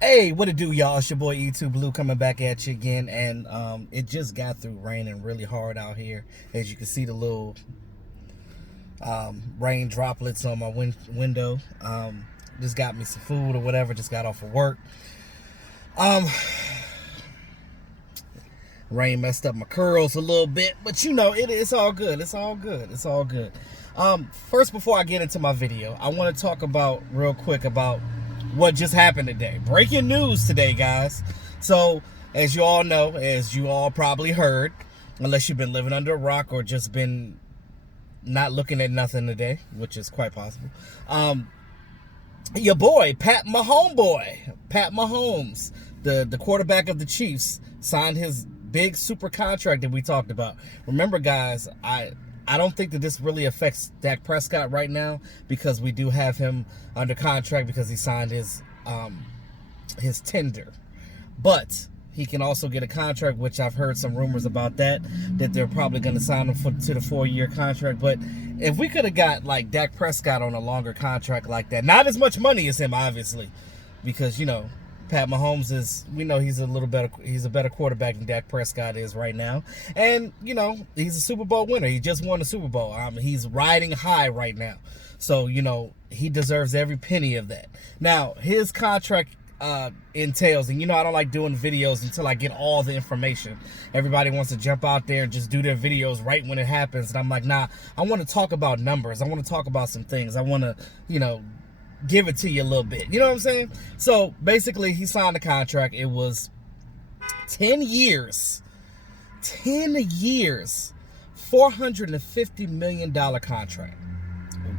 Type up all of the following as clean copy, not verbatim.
Hey, what it do, y'all? It's your boy E2 Blue coming back at you again, and it just got through raining really hard out here. As you can see, the little rain droplets on my window. Just got me some food or whatever. Just got off of work. Rain messed up my curls a little bit, but you know, it's all good. It's all good. It's all good. First, before I get into my video, I want to talk about real quick about what just happened today. Breaking news today, guys. So, as you all know, as you all probably heard, unless you've been living under a rock or just been not looking at nothing today, which is quite possible. Your boy, Pat Mahomes, the quarterback of the Chiefs, signed his big super contract that we talked about. Remember, guys, I don't think that this really affects Dak Prescott right now because we do have him under contract because he signed his tender. But he can also get a contract, which I've heard some rumors about that they're probably going to sign him to the 4-year contract. But if we could have got like Dak Prescott on a longer contract like that, not as much money as him, obviously, because, you know, Pat Mahomes we know he's a better quarterback than Dak Prescott is right now. And, you know, he's a Super Bowl winner. He just won the Super Bowl. He's riding high right now. So, you know, he deserves every penny of that. Now, his contract entails, and you know, I don't like doing videos until I get all the information. Everybody wants to jump out there and just do their videos right when it happens. And I'm like, nah, I want to talk about numbers. I want to talk about some things. I want to, you know, give it to you a little bit. You know what I'm saying? So basically, he signed a contract. It was 10 years, $450 million contract.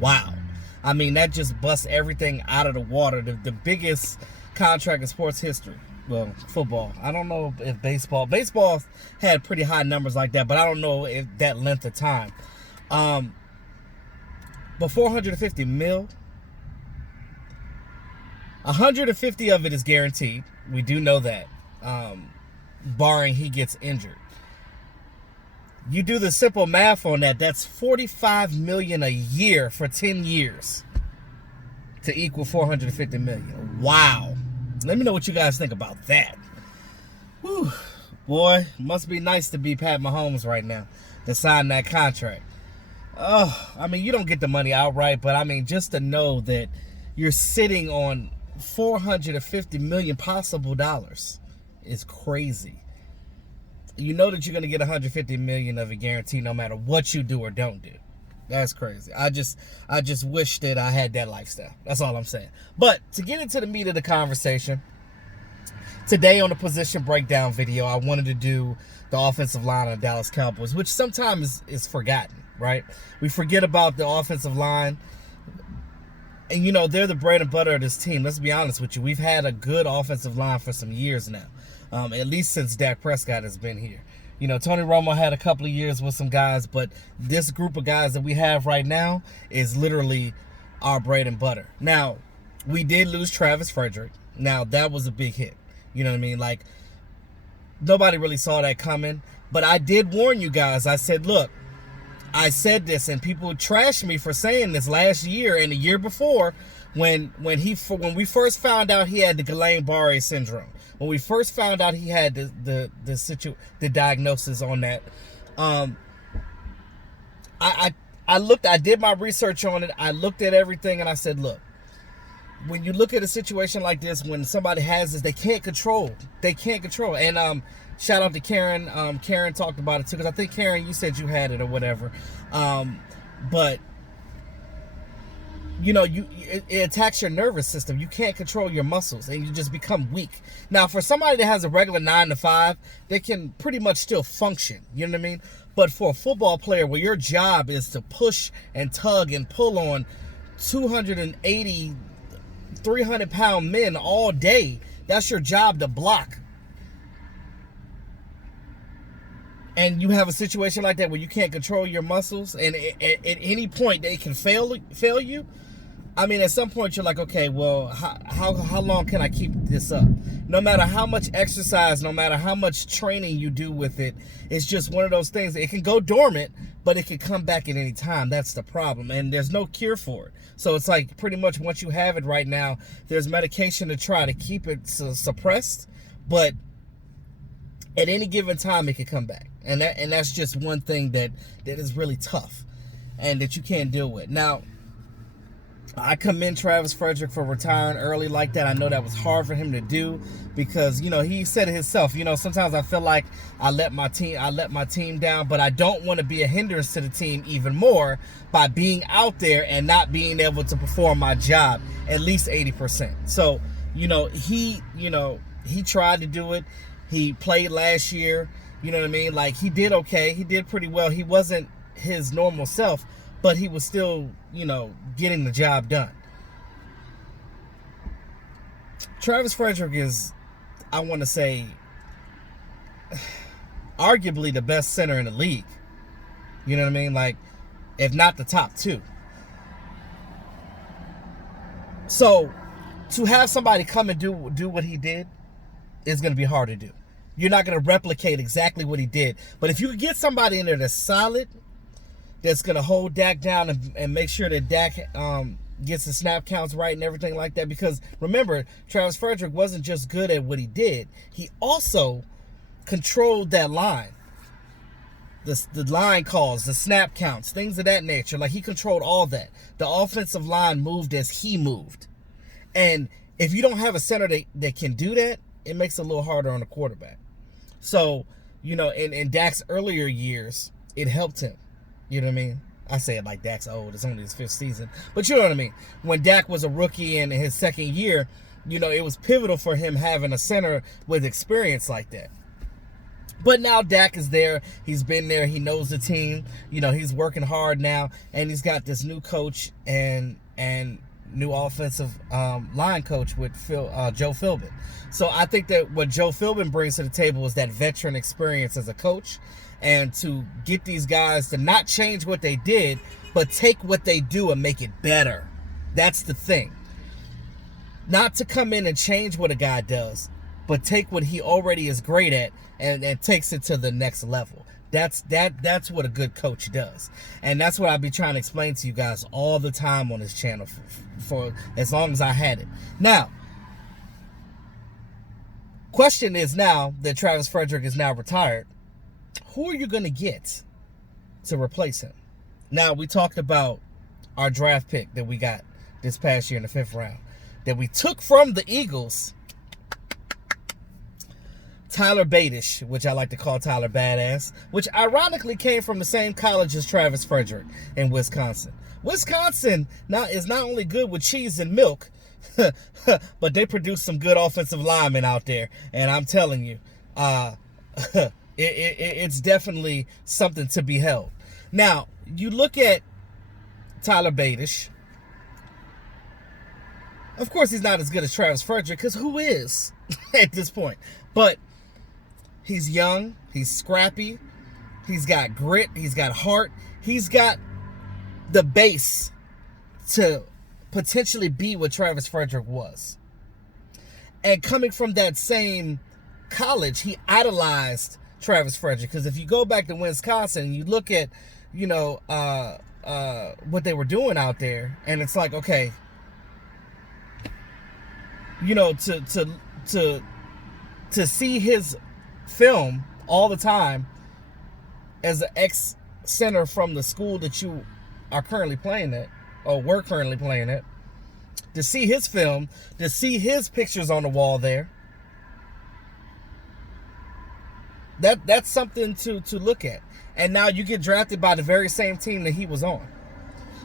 Wow. I mean, that just busts everything out of the water. The biggest contract in sports history. Well, football. I don't know if baseball had pretty high numbers like that, but I don't know if that length of time. But 450 mil, 150 of it is guaranteed. We do know that, barring he gets injured. You do the simple math on that, that's $45 million a year for 10 years to equal $450 million. Wow. Let me know what you guys think about that. Whew. Boy, must be nice to be Pat Mahomes right now to sign that contract. Oh, I mean, you don't get the money outright, but I mean, just to know that you're sitting on $450 million possible dollars is crazy. You know that you're going to get $150 million of a guarantee no matter what you do or don't do. That's crazy. I just wish that I had that lifestyle. That's all I'm saying. But to get into the meat of the conversation, today on the position breakdown video, I wanted to do the offensive line of the Dallas Cowboys, which sometimes is forgotten, right? We forget about the offensive line. And, you know, they're the bread and butter of this team. Let's be honest with you. We've had a good offensive line for some years now, at least since Dak Prescott has been here. You know, Tony Romo had a couple of years with some guys, but this group of guys that we have right now is literally our bread and butter. Now, we did lose Travis Frederick. Now, that was a big hit. You know what I mean? Like, nobody really saw that coming. But I did warn you guys. I said, look, I said this, and people trashed me for saying this last year and the year before when we first found out he had the Guillain-Barré syndrome. When we first found out he had the diagnosis on that, I did my research on it. I looked at everything, and I said, look, when you look at a situation like this, when somebody has this, they can't control. And shout out to Karen. Karen talked about it too, because I think, Karen, you said you had it or whatever. But you know, it attacks your nervous system. You can't control your muscles, and you just become weak. Now, for somebody that has a regular 9 to 5, they can pretty much still function. You know what I mean? But for a football player, where your job is to push and tug and pull on 280, 300-pound men all day, that's your job to block. And you have a situation like that where you can't control your muscles, and at any point they can fail you. I mean, at some point you're like, okay, well, how long can I keep this up? No matter how much exercise, no matter how much training you do with it, it's just one of those things. It can go dormant, but it could come back at any time. That's the problem, and there's no cure for it. So it's like pretty much once you have it right now, there's medication to try to keep it suppressed, but at any given time it could come back, and that's just one thing that is really tough and that you can't deal with. Now, I commend Travis Frederick for retiring early like that. I know that was hard for him to do because, he said it himself, sometimes I feel like I let my team down, but I don't want to be a hindrance to the team even more by being out there and not being able to perform my job at least 80%. So, he tried to do it. He played last year, you know what I mean? Like, he did okay. He did pretty well. He wasn't his normal self, but he was still, getting the job done. Travis Frederick is, I want to say, arguably the best center in the league. You know what I mean? Like, if not the top two. So, to have somebody come and do what he did is going to be hard to do. You're not going to replicate exactly what he did. But if you could get somebody in there that's solid, that's going to hold Dak down and make sure that Dak gets the snap counts right and everything like that. Because remember, Travis Frederick wasn't just good at what he did. He also controlled that line. The line calls, the snap counts, things of that nature. Like, he controlled all that. The offensive line moved as he moved. And if you don't have a center that can do that, it makes it a little harder on the quarterback. So, in Dak's earlier years, it helped him. You know what I mean? I say it like Dak's old. It's only his 5th season. But you know what I mean? When Dak was a rookie in his 2nd year, it was pivotal for him having a center with experience like that. But now Dak is there. He's been there. He knows the team. He's working hard now. And he's got this new coach and new offensive line coach with Joe Philbin. So I think that what Joe Philbin brings to the table is that veteran experience as a coach, and to get these guys to not change what they did, but take what they do and make it better. That's the thing. Not to come in and change what a guy does, but take what he already is great at and takes it to the next level. That's what a good coach does. And that's what I'll be trying to explain to you guys all the time on this channel for as long as I had it. Now, question is, now that Travis Frederick is now retired, who are you going to get to replace him? Now, we talked about our draft pick that we got this past year in the 5th round, that we took from the Eagles, Tyler Badish, which I like to call Tyler Badass, which ironically came from the same college as Travis Frederick in Wisconsin. Wisconsin now is not only good with cheese and milk, but they produce some good offensive linemen out there. And I'm telling you, it's definitely something to be held. Now, you look at Tyler Badish. Of course, he's not as good as Travis Frederick, because who is at this point? But he's young, he's scrappy, he's got grit, he's got heart, he's got the base to potentially be what Travis Frederick was. And coming from that same college, he idolized Travis Frederick, because if you go back to Wisconsin and you look at, what they were doing out there, and it's like, okay, to see his film all the time as an ex-center from the school that you are currently playing at, or were currently playing at, to see his film, to see his pictures on the wall there, that's something to look at. And now you get drafted by the very same team that he was on.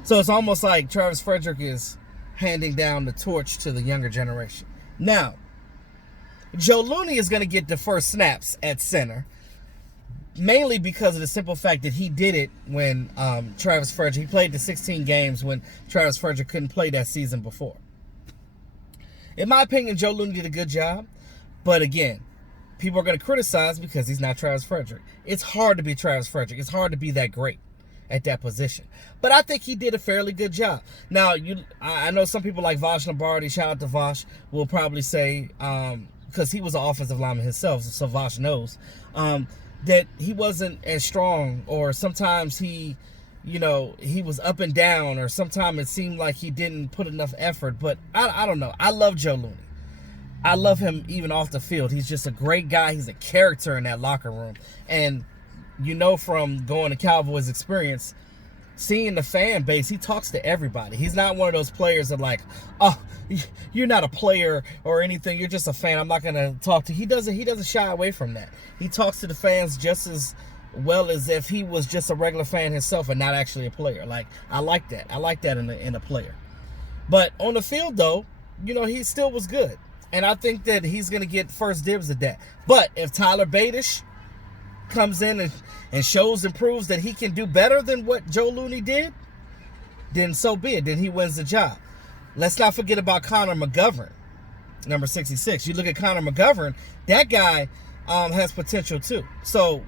So it's almost like Travis Frederick is handing down the torch to the younger generation. Now, Joe Looney is going to get the first snaps at center, mainly because of the simple fact that he did it when Travis Frederick, he played the 16 games when Travis Frederick couldn't play that season before. In my opinion, Joe Looney did a good job, but again, people are going to criticize because he's not Travis Frederick. It's hard to be Travis Frederick. It's hard to be that great at that position. But I think he did a fairly good job. Now, I know some people like Vosh Lombardi, shout out to Vosh, will probably say, because he was an offensive lineman himself, so Vosh knows, that he wasn't as strong, or sometimes he was up and down, or sometimes it seemed like he didn't put enough effort. But I don't know. I love Joe Looney. I love him even off the field. He's just a great guy. He's a character in that locker room. And from going to Cowboys experience, seeing the fan base, he talks to everybody. He's not one of those players that like, oh, you're not a player or anything. You're just a fan. I'm not going to talk to you. He doesn't shy away from that. He talks to the fans just as well as if he was just a regular fan himself and not actually a player. Like, I like that. I like that in a player. But on the field, though, he still was good. And I think that he's going to get first dibs at that. But if Tyler Badish comes in and shows and proves that he can do better than what Joe Looney did, then so be it. Then he wins the job. Let's not forget about Connor Mcgovern, number 66. You look at Connor Mcgovern, that guy has potential too. So,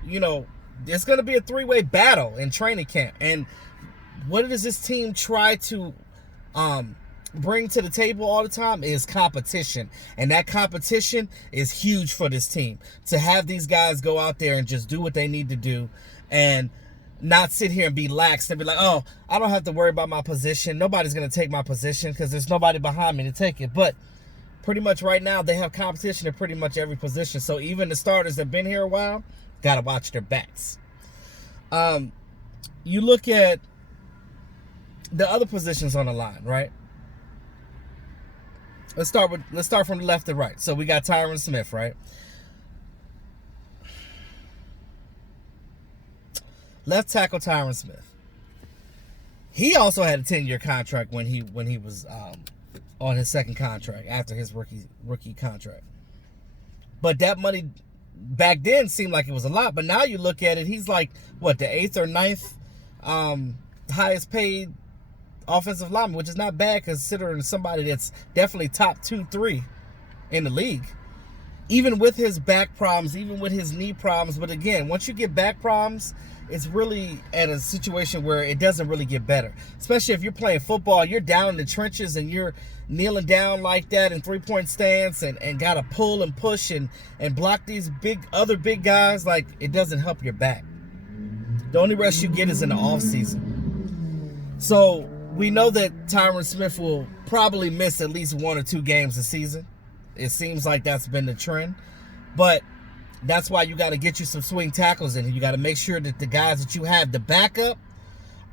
it's going to be a three-way battle in training camp. And what does this team try to bring to the table all the time is competition. And that competition is huge for this team. To have these guys go out there and just do what they need to do and not sit here and be lax and be like, oh, I don't have to worry about my position. Nobody's going to take my position because there's nobody behind me to take it. But pretty much right now they have competition in pretty much every position. So even the starters that have been here a while, got to watch their backs. You look at the other positions on the line, right? Let's start from the left to right. So we got Tyron Smith, right? Left tackle Tyron Smith. He also had a 10-year contract when he was on his second contract after his rookie contract. But that money back then seemed like it was a lot. But now you look at it, he's like, what, the 8th or 9th highest paid offensive lineman, which is not bad considering somebody that's definitely top 2-3 in the league. Even with his back problems, even with his knee problems. But again, once you get back problems, it's really at a situation where it doesn't really get better. Especially if you're playing football, you're down in the trenches and you're kneeling down like that in three-point stance and got to pull and push and block these other big guys. Like, it doesn't help your back. The only rest you get is in the offseason. So we know that Tyron Smith will probably miss at least 1 or 2 games a season. It seems like that's been the trend. But that's why you got to get you some swing tackles in. You got to make sure that the guys that you have, the backup,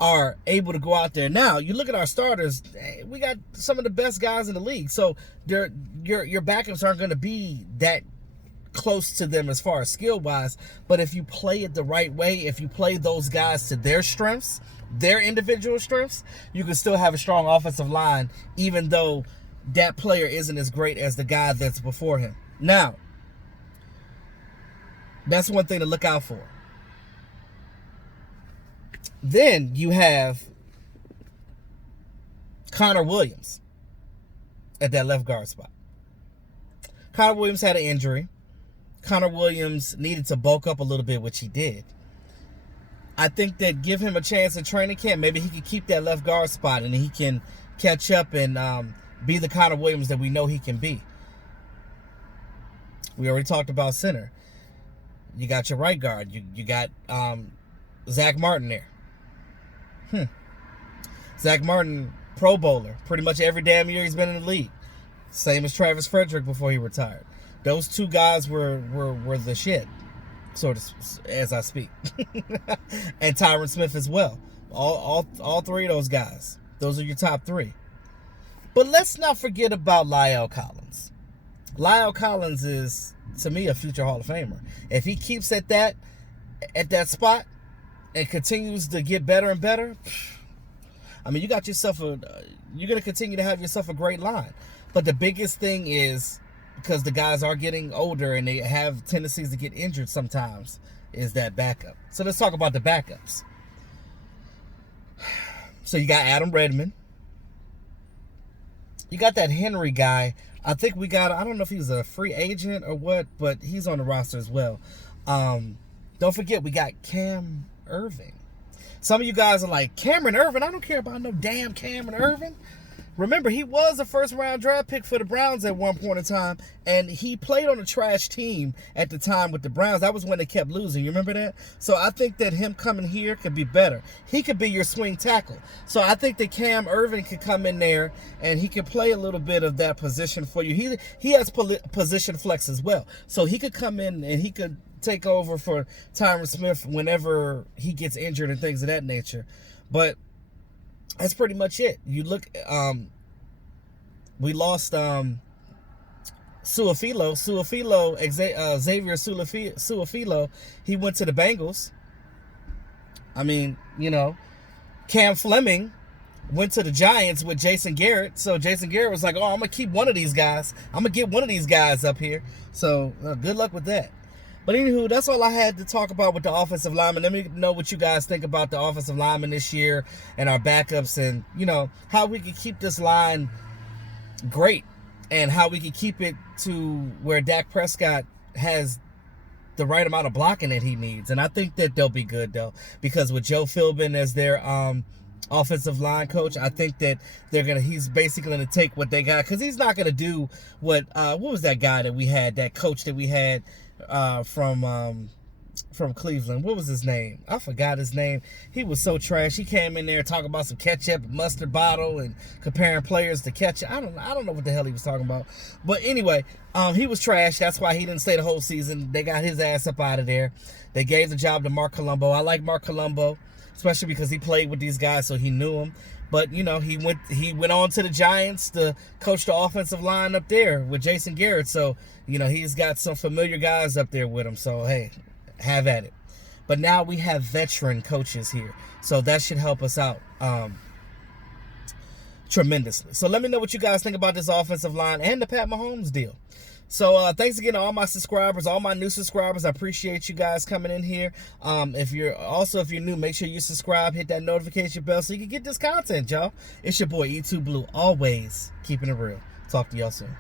are able to go out there. Now, you look at our starters, we got some of the best guys in the league. So your backups aren't going to be that close to them as far as skill-wise. But if you play it the right way, if you play those guys to their strengths, their individual strengths, you can still have a strong offensive line, even though that player isn't as great as the guy that's before him. Now, that's one thing to look out for. Then you have Connor Williams at that left guard spot. Connor Williams had an injury. Connor Williams needed to bulk up a little bit, which he did. I think that give him a chance in training camp, maybe he can keep that left guard spot and he can catch up and be the Connor Williams that we know he can be. We already talked about center. You got your right guard. You got Zack Martin there. Zack Martin, Pro Bowler. Pretty much every damn year he's been in the league. Same as Travis Frederick before he retired. Those two guys were the shit, sort of, as I speak. And Tyron Smith as well. All three of those guys. Those are your top 3. But let's not forget about La'el Collins. La'el Collins is, to me, a future Hall of Famer. If he keeps at that spot and continues to get better and better, I mean, you got yourself you're going to continue to have yourself a great line. But the biggest thing is, because the guys are getting older and they have tendencies to get injured sometimes, is that backup. So let's talk about the backups. So you got Adam Redmond. You got that Henry guy. I think we got, I don't know if he's a free agent or what, but he's on the roster as well. Don't forget, we got Cam Irving. Some of you guys are like, Cameron Irvin? I don't care about no damn Cameron Irvin. Remember, he was a first-round draft pick for the Browns at one point in time, and he played on a trash team at the time with the Browns. That was when they kept losing. You remember that? So I think that him coming here could be better. He could be your swing tackle. So I think that Cam Irvin could come in there, and he could play a little bit of that position for you. He has position flex as well. So he could come in, and he could take over for Tyron Smith whenever he gets injured and things of that nature. But that's pretty much it. You look, we lost Xavier Suafilo. He went to the Bengals. I mean, you know, Cam Fleming went to the Giants with Jason Garrett. So Jason Garrett was like, oh, I'm going to keep one of these guys. I'm going to get one of these guys up here. So good luck with that. But anywho, that's all I had to talk about with the offensive lineman. Let me know what you guys think about the offensive lineman this year and our backups, and, you know, how we can keep this line great and how we can keep it to where Dak Prescott has the right amount of blocking that he needs. And I think that they'll be good, though, because with Joe Philbin as their offensive line coach, I think that he's basically going to take what they got, because he's not going to do what was that guy that we had, that coach that we had from Cleveland. What was his name? I forgot his name. He was so trash. He came in there talking about some ketchup and mustard bottle and comparing players to ketchup. I don't know what the hell he was talking about. But anyway, he was trash. That's why he didn't stay the whole season. They got his ass up out of there. They gave the job to Mark Colombo. I like Mark Colombo, especially because he played with these guys, so he knew them. But, you know, he went on to the Giants to coach the offensive line up there with Jason Garrett. So, you know, he's got some familiar guys up there with him. So, hey, have at it. But now we have veteran coaches here. So that should help us out tremendously. So let me know what you guys think about this offensive line and the Pat Mahomes deal. So thanks again to all my subscribers, all my new subscribers. I appreciate you guys coming in here. If you're new, make sure you subscribe, hit that notification bell so you can get this content, y'all. It's your boy E2 Blue, always keeping it real. Talk to y'all soon.